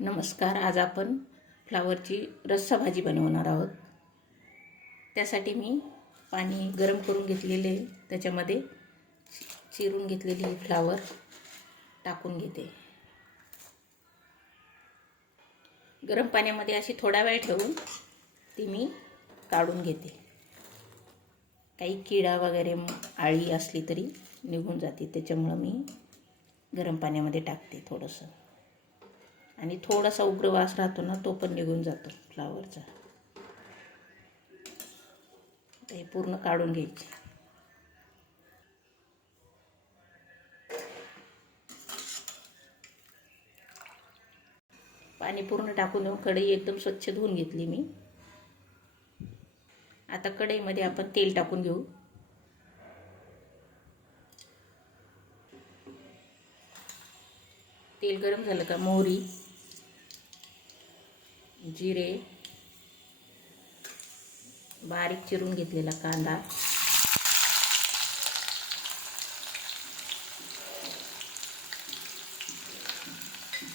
नमस्कार आज आपण फ्लावरची रस्सा भाजी बनवणार आहोत. त्यासाठी मी पाणी गरम करून घेतलेले त्याच्यामध्ये चिरून घेतलेली फ्लावर टाकून घेते. गरम पाण्यामध्ये अशी थोडा वेळ ठेवून ती मी काढून घेते. काही किडा वगैरे आळी असली तरी निघून जाते. त्याच्यामुळं मी गरम पाण्यामध्ये टाकते थोडंसं. आणि थोडासा उग्र वास राहतो ना तो पण निघून जातो फ्लावरचा हे पूर्ण काढून घ्यायचे. पाणी पूर्ण टाकून देऊन कढई एकदम स्वच्छ धुवून घेतली मी. आता कढईमध्ये आपण तेल टाकून घेऊ. तेल गरम झालं का? मोहरी. जिरे. बारीक चिरून घेतलेला कांदा.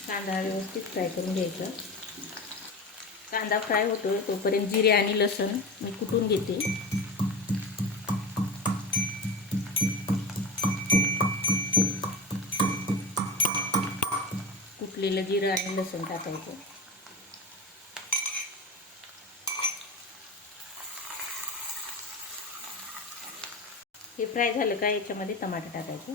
कांदा व्यवस्थित फ्राय करून घ्यायचा. कांदा फ्राय होतो तोपर्यंत जिरे आणि लसण मी कुटून घेते. कुटलेलं जिरं आणि लसूण टाकायचं. हे फ्राय झालं का? याच्यामध्ये टमाटर टाकायचं.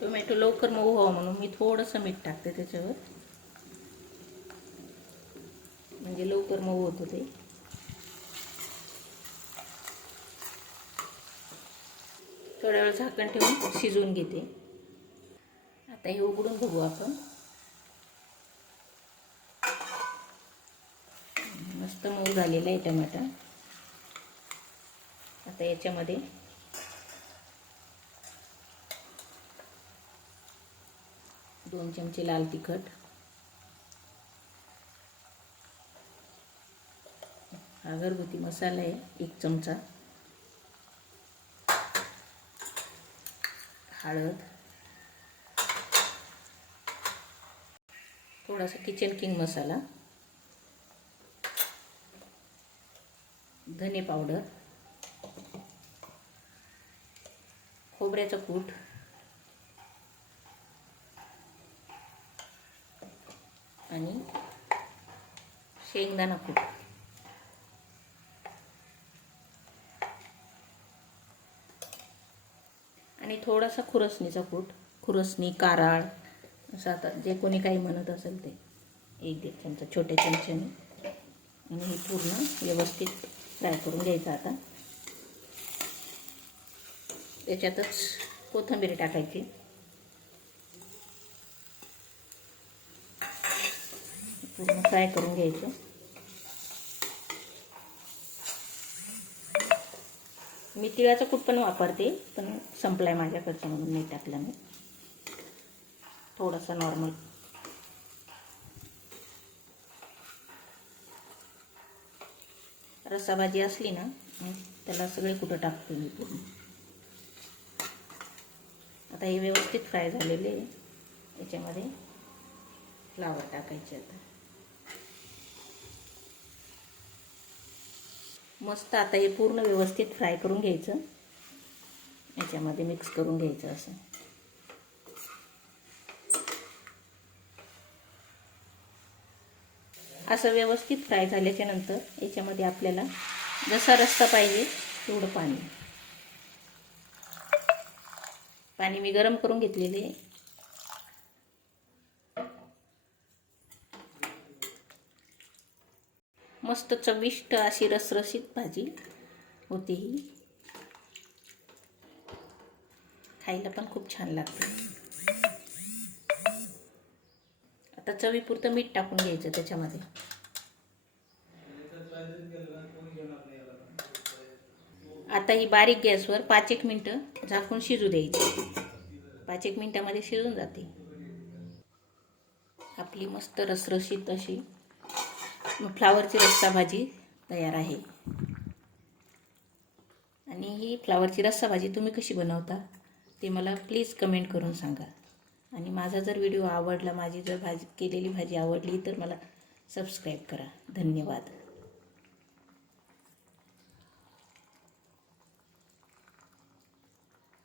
टोमॅटो लवकर मऊ व्हावं म्हणून मी थोडंसं मीठ टाकते त्याच्यावर. म्हणजे लवकर मऊ होतं ते. थोड्या वेळ झाकण ठेवून शिजवून घेते. आता हे उघडून बघू आपण. मस्त मऊ झालेला आहे टमाटा आता याच्यामध्ये दोन चमचे लाल तिखट हा घरगुती मसाला आहे एक चमचा. हळद. थोडासा किचन किंग मसाला. धने पावडर खोबऱ्याचं कूट. आणि शेंगदाणा कूट. आणि थोडासा खुरसणीचा कूट. खुरसणी काराळ असं आता जे कोणी काही म्हणत असेल ते. एक दीड चमचा छोट्या चमच्याने. आणि हे पूर्ण व्यवस्थित फ्राय करून घ्यायचं आता. त्याच्यातच कोथिंबीर टाकायची. पूर्ण फ्राय करून घ्यायचं. मी तिळाचं कूट पण वापरते पण संपलाय माझ्याकडचं म्हणून नाही टाकलं मी. थोडंसं नॉर्मल रस्साभाजी असली ना मग त्याला सगळे कुठं टाकतो मी पूर्ण. आता हे व्यवस्थित फ्राय झालेले याच्यामध्ये फ्लावर टाकायचे आता. मस्त आता हे पूर्ण व्यवस्थित फ्राय करून घ्यायचं. याच्यामध्ये मिक्स करून घ्यायचं असं. असं व्यवस्थित फ्राय झाल्याच्यानंतर याच्यामध्ये आपल्याला जसा रस्ता पाहिजे तेवढं पाणी. पाणी मी गरम करून घेतलेले आहे. मस्त चविष्ट अशी रसरशीत भाजी होती ही. खायला पण खूप छान लागते. आता चवीपुरतं मीठ टाकून घ्यायचं त्याच्यामध्ये. आता ही बारीक गॅसवर पाच एक मिनटं झाकून शिजू द्यायची. पाच एक मिनटामध्ये शिजून जाते. आपली मस्त रसरशीत अशी. फ्लावरची रस्सा भाजी तयार आहे. आणि ही फ्लावरची रस्सा भाजी तुम्ही कशी बनवता ते मला प्लीज कमेंट करून सांगा. आणि माझा जर व्हिडिओ आवडला माझी जर भाजी केलेली भाजी आवडली तर मला सबस्क्राईब करा. धन्यवाद.